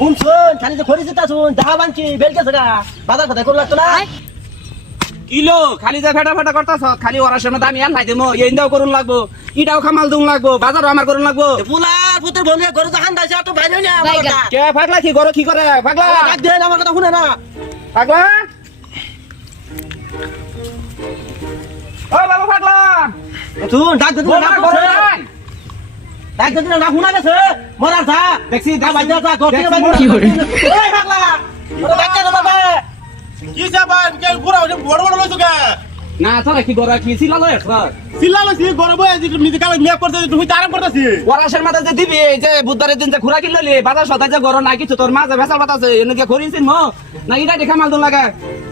শুনছুন খালি যে খরিদ শুন দেখা বানছি বেলকে থাকা বাজার কথা করলা তো না কিলো খালি যে ফেটা ফেটা করতাছ খালি ওরা সময় দামি আর নাই দেমো এইটাও করুন লাগবো ইটাও খামাল দুন লাগবো বাজারও আমার করুন লাগবো পুলার পুত্র বলে ঘরে জাহান দাইছে আর তো বাইরে না আমার কথা কে পাগলা কি করো কি করে পাগলা ডাক দেন আমার কথা শুনে না পাগলা ও বাবা পাগলা শুন ডাক দেন না করে ডাক দেন না শুনা গেছে মরার যা দেখছি যা বাইরে যা ঘর থেকে বাইরে কি করে? এই পাগলা ডাক দেন বাবা কি সাবান কে পুরা বড় বড় লইছো কে না তোরা কি করে কি ছিল লয় স্যার সিল্লা লইছি গরম হয়ে যে নিজে কালে মেপ করতে তুই আরাম করতেছি ওরাশের মাথা যে দিবি এই যে বুধবারের দিন যে খুরা কিনলি বাজার সদাই যে গরম নাই কিছু তোর মাঝে ভেসাল বাতা আছে এনে কি খরিনছিন মো না ইটা দেখা মাল দন লাগে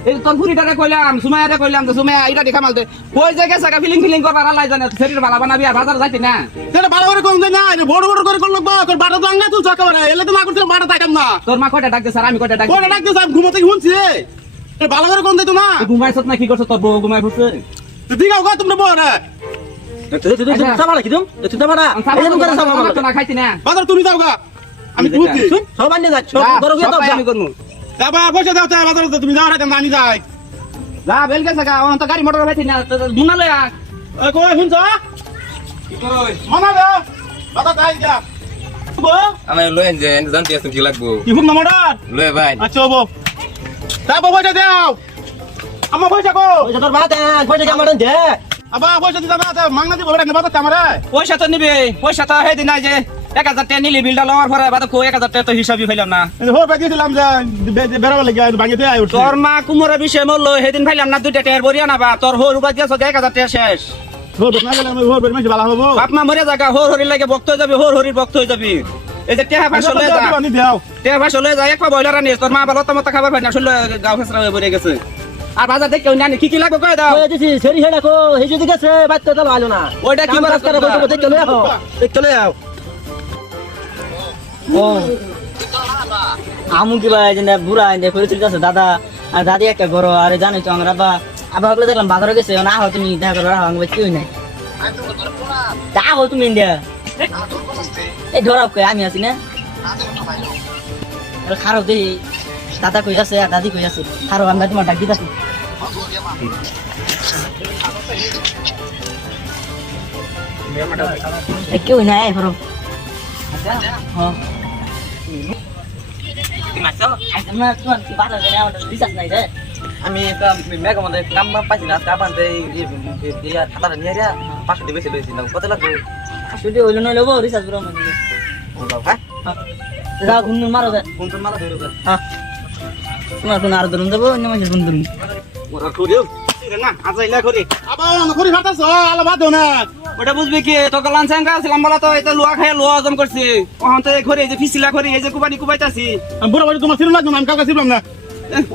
এই তোর ফুরিটারে কইলাম সুমাইয়ারে কইলাম যে সুমাইয়া ইটা দেখা মাল দে কই যে গেছে ফিলিং ফিলিং করবার আল্লাহ জানে শরীর ভালো বানাবি আর বাজার যাইতি না সেটা ভালো করে কোন না বড় বড় করে করলো তোর বাটা তো আঙ্গা তুই সকালে এলে তো না করছিস বাটা তাকাম না তোর মা কয়টা ডাক দে স্যার আমি কয়টা ডাক কোন ডাকতে সাহেব ঘুমোতে শুনছি ভালো করে কোন দিত না ঘুমাইছ না কি করছ তোর বউ ঘুমাই ফুসে তুই গাও গা তোমরা বড় তুই সাবালা কি তুমি তুই সাবালা এরকম করে সাবালা তো না খাইতি না বাজার তুমি যাও গা আমি বুঝছি শুন সব আনিয়ে যা সব ঘরে গিয়ে তো আমি করমু যাবা পয়সা দাও তাই বাজার তুমি যাও না আমি যাই যা বেল গেছে গা অন তো গাড়ি মোটর পাইতি না মুনা লয়া ওই কই শুনছ কই মানা দাও বাজার যাই যা আমি লয়েন যে জানতে আসুন কি লাগবো কি হুম না মোটর লয়ে ভাই আচ্ছা বো যাবো পয়সা দাও আমার পয়সা কো পয়সা তোর বাদ পয়সা কি আমার দে আবা পয়সা দিতে না মাংনা দিব বেটা বাজার আমারে পয়সা তো নিবি পয়সা তো হেদিন না যে 1000 টাকা নিলি বিলটা লওয়ার পরে বাদ কো 1000 টাকা তো হিসাবই হইলাম না হোর পাইছিলাম যে বেরাবার লাগি ভাঙিতে আই উঠছে তোর মা কুমোরের বিষয় মরলো হেদিন ফাইলাম না 2টা টাকার বরিয়া না বা তোর হোর উপায় দিয়েছ 1000 টাকা শেষ হোর না গেলে আমি হোর বের মাঝে ভালো হবো বাপ মা মরে জায়গা হোর হরির লাগে বক্ত হয়ে যাবি হোর হরির বক্ত হয়ে যাবি এই যে টেহা ভাষা লয়ে যা আমি দাও টেহা ভাষা লয়ে যা একবার বইলার আনিস তোর মা ভালো তো খাবার পাই না শুনলে গাও ফেসরা হয়ে পড়ে গেছে আর বাজার থেকে কেউ জানি কি লাগবে কই দাও কই দিছি সেরি হেডা কো হে যদি গেছে বাচ্চা তো ভালো না ওইটা কি কাজ করে বলতে বলতে চলে যাও চলে যাও ও আমু কি ভাই যে বুড়া এনে পরিচিত আছে দাদা আর দাদি একটা ঘর আরে জানো তো আমরা আব্বা আব্বা বলে দেখলাম বাজারে গেছে না হো তুমি দেখা করো আমি বলছি কই নাই তা হো তুমি ইন্ডিয়া এই ধরাব কই আমি আছি না আর খারাপ দেই দাদা কই আছে আর দাদি কই আছে খারাপ আমরা তোমার ডাক দিতাছি কেউ নাই ঘর হ্যাঁ আমি একটা মেঘ মধ্যে কাম পাইছি না কাম আনতে খাতাটা নিয়ে যা 500 টাকা বেশি লইছি না কত লাগবে শুধু হইলো নইলো গো রিসার্চ করো মানে হ্যাঁ যা গুন মারো দে কোন তোর মারা ধরে হ্যাঁ তোমার কোন আর ধরুন দেবো অন্য মাসে গুন ধরুন ওরা করিও না আজাইলা করি আবা নকরি ভাতাছ আলা বাদ না ওটা বুঝবি কি তোকে লাঞ্চাঙ্গা ছিলাম বলা তো এটা লোয়া খায় লোয়া হজম করছি ওখান থেকে ঘরে এই যে ফিসিলা করি এই যে কুবানি কুবাইতাছি আমি বুড়া বাড়ি তোমার ছিল না আমি কাউকে ছিলাম না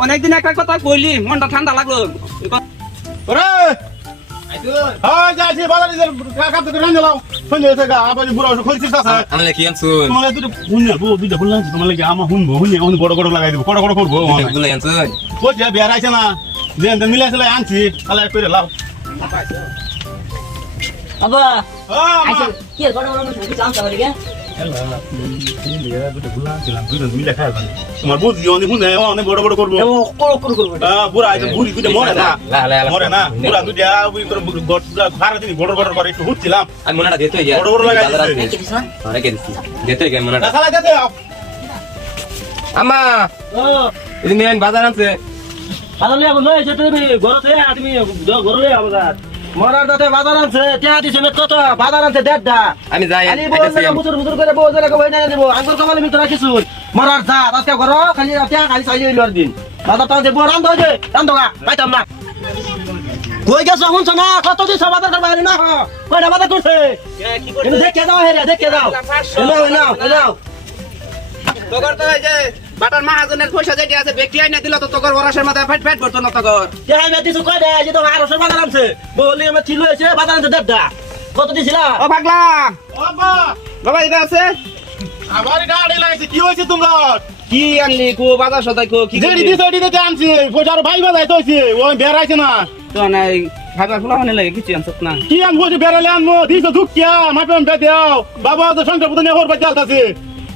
অনেকদিন একটা কথা কইলি মনটা ঠান্ডা লাগলো ওরে হ্যাঁ যাইছি বাজারে যে কাপতে করে নিলাও শুনে এসে গা আবার বুড়া খইছিস আছে আনলে কি আনছুন তোমার দুটো হুন বউ দুটো বললাম তোমার লাগি আমা হুনবো হুনে অন বড় বড় লাগাই দেব বড় বড় করবো গুলো আনছুন কই যে বিয়ার আইছে না যে মিলে আসলে আনছি তাহলে কইরে লাও আবা ও আচ্ছা কি আর বড় বড় মুখে চাম চাবলি কে তোমার বুঝি অনেক হুনে অনেক বড় বড় করবো বুড়া আইছে বুড়ি দুটো মরে না মরে না বুড়া দুটো বুড়ি করে ভাড়া দিন বড় বড় করে একটু হুচ্ছিলাম আমি মনাটা দিতে গিয়া বড় বড় লাগাই রেখে দিছি দিতে গিয়া মনাটা খালা যেতে আমা ও এই মেন বাজার আনছে বাজার লিয়া বলো এসে তুমি ঘরতে তুমি ঘরে লিয়া বাজার মরার দাতে বাজার আনছে টিয়া দিছে মে কত বাজার আনছে দেড়টা আমি যাই আনি বলে মুচুর মুচুর করে বলে রাখো ভাই না দেব আঙ্গুর কমালে মিত্র রাখিছু মরার যা আজকে ঘর খালি টিয়া খালি চাই হইল আর দিন দাদা তো যে বরান দে রান্দগা পাইতাম না কই গেছ শুনছ না কত দিছ বাজার করবা না কয়টা বাজার করছে কি কিন্তু দেখে যাও হেরে দেখে যাও নাও নাও তোর তো এই যে বাটার মাহাজনের পয়সা যেটি আছে ব্যক্তি আইনা দিল তো তোর ওরাশের মাথায় ফাইট ফাইট করতো না তোর টিয়া মে দিছু কয় দে যে তো 1200 বাজার আনছে বলি আমি ছিল এসে বাজার আনছে দেড়টা কত দিছিলা ও পাগলা বাবা বাবা এটা আছে আমার গাড়ি লাগাইছে কি হইছে তোমরা কি আনলি কো বাজার সদাই কো কি যেডি দিছ এডি তে আনছি পয়সার ভাই বাজাই তোইছে ওই বেরাইছে না তো নাই ভাইবার ফুলা মানে লাগে কিছু আনছত না কি আনবো যে বেরালে আনবো দিছ দুঃখিয়া মাপেন বে দাও বাবা তো সংসার পুতনে হর বাই চালতাছে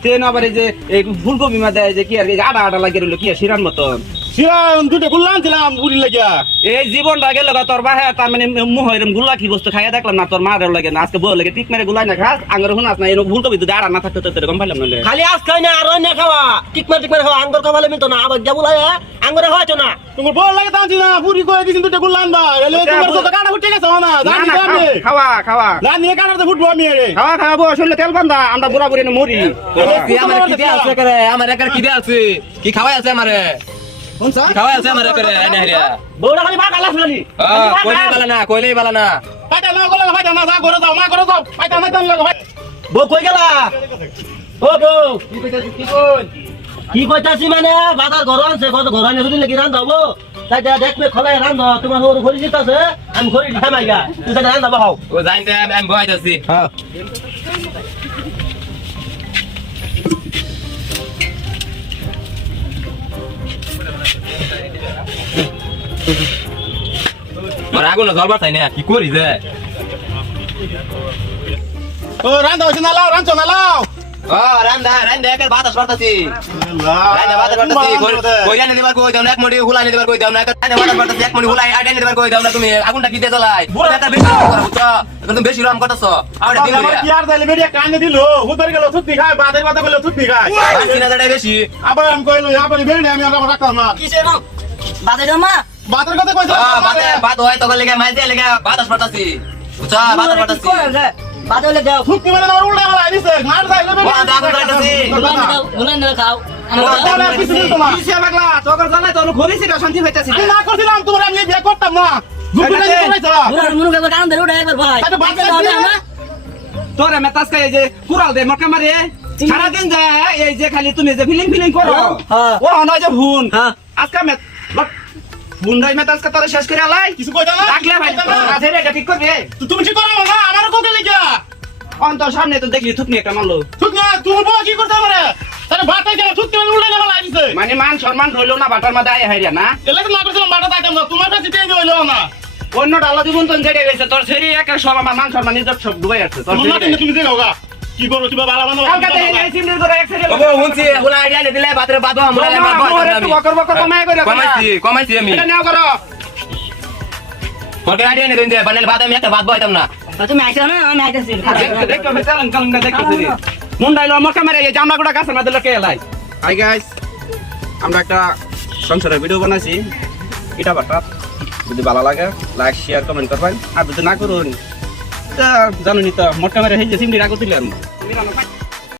ট্রেন আবার এই যে এই ফুলকপি মাঝে যে কি আর কি আডা আডা লাগিয়ে রইলো কি আর শিরার মতন সিরান দুটো গুল্লা আনছিলাম বুড়ি লাগিয়া এই জীবনটা গেল তোর বাহে তার মানে মুহ এরম গুলা কি বস্তু খাইয়া দেখলাম না তোর মার লাগে না আজকে বল লাগে টিক মেরে গুলাই না খাস আঙ্গুর হুনাস না এরকম ফুলকপি যদি আড়া না থাকতো তো এরকম পাইলাম না খালি আজ খাই না আর অন্য খাওয়া টিকমার খাওয়া আঙ্গুর খাওয়ালে মিলতো না আবার যা বলাই আঙ্গুরে হয়তো না তোমার বল লাগে তাঁছি না বুড়ি করে দিয়েছি দুটো গুল্লা আনবা এলে তোমার তো কাটা ফুটে গেছে না জানি জানি খাওয়া খাওয়া জানি কাটাতে ফুটবো আমি রে খাওয়া খাওয়াবো শুনলে তেল বান্ধা আমরা বুড়া বুড়ি না মরি কি আমার কি দেয়া আছে করে আমার একার কি দেয়া আছে কি খাওয়াই আছে আমারে কি খাওয়াই আছে আমারে করে এনে হেরিয়া বউটা খালি ভাগ আলাস খালি কইলেই বালা না পাইতা না গলা পাইতা না যা করে যাও মা করে যাও পাইতা না তান লাগো বউ কই গেলা ও বউ কি কইতাছি মানে বাজার ঘর আনছে কত ঘর আনে যদি নাকি রান্ধ হবো তাই দেখবে খোলাই রান্ধ তোমার ওর ঘড়ি জিতাছে আমি ঘড়ি খামাই গা তুই তাই রান্ধ বাহাও ও জানতে আমি ভয় যাচ্ছি হ্যাঁ আর আগুন জলবার তাই না কি করি যে ও রান্দা হইছে না লাও রাঞ্চো না লাও ও রান্দা একার বাতাস বাতাসি রান্দা বাতাস বাতাসি কইরা নে দিবার কই দাও না এক মুড়ি হুলা নে দিবার কই দাও না রান্দা বাতাস বাতাসি এক মুড়ি হুলা আইডা নে দিবার কই দাও না তুমি আগুনটা কি দিয়ে জ্বলাই এটা বেশি করছো এখন তুমি বেশি রাম করতেছো আর দিন আমার কি আর যাইলে বেরিয়া কানে দিল হুদার গেল থুতি খায় বাদের বাদে গেল থুতি খায় বাসিনা দাঁড়াই বেশি আবার আমি কইলো আবার বেরি আমি আর রাখতাম না কিসে না বাজারে মা বাদের কথা কইছ বাদ হয় তো লেগে মাইল দিয়ে লেগে বাতাস বাতাসি বুঝছো বাতাস বাতাসি বাজারে দাও থুতি মানে আমার উল্টা মারা আইছে ঘাট যাইলে বেরি বাদ আগুন বাতাসি গুলা না খাও কিছু দিন তোমার কিসে বাগলা তোর জানাই তোর ঘড়ি ছিল শান্তি হইতাছি আমি না করছিলাম তোমার আমি বিয়ে করতাম না গুপিটা কইছ মুরুর মুরুর একবার কান ধরে উঠে একবার ভাই আচ্ছা বাচ্চা না তোরে মেতাস খাই এই যে কুড়াল দে মটকা মারে সারাদিন যায় এই যে খালি তুমি যে ফিলিং করো হ্যাঁ। ও নয় যে ভুন হ্যাঁ। আজকে ভুন রাই মেতাস কা তোরে শেষ করে আলাই কিছু কইতা না রাখলে ভাই আছে রে এটা ঠিক করবে তুমি ঠিক করো না আমার কোকে লাগিয়া অন্তর সামনে তো দেখলি থুকনি একটা মারলো ঠিক না তুমি বউ কি করতে পারে তাহলে বাটাই গেল থুতি মানে উল্টা না আইছে মানে মান সম্মান রইলো না বাটার মধ্যে আয় হাইরা না এলাকা না করছিলাম বাটা দাইতাম না তোমার কাছে দিয়ে হইলো না অন্য ডালা দিবন তো যেটা গেছে তোর সেরি একা সব আমার মান সম্মান ইজ্জত সব ডুবাই আছে তোর তোমার না তুমি দিয়ে হোগা কি করো তুমি বালা বানো কালকে দেখে এই সিমনি করে এক সেরি ওগো হুনছি হুলা আইডা নে দিলে বাতরে বাদ আমরা আমি কমাইছি আমি এটা নাও করো ওকে আইডা নে দিন দে বানালে বাদ আমি একটা বাদ বইতাম না তুমি আইছো না আমি আইতাছি দেখো চালান কালঙ্গা দেখতেছি মুন্ডাইলো আমার ক্যামেরা এই জামলা গুড়া গাছের মধ্যে লকে এলাই হাই গাইস আমরা একটা সংসারের ভিডিও বানাইছি এটা বাটা যদি ভালো লাগে লাইক শেয়ার কমেন্ট করবেন আর যদি না করুন জানুনি তো মোট ক্যামেরা হয়ে যে সিমডি রাখো দিলাম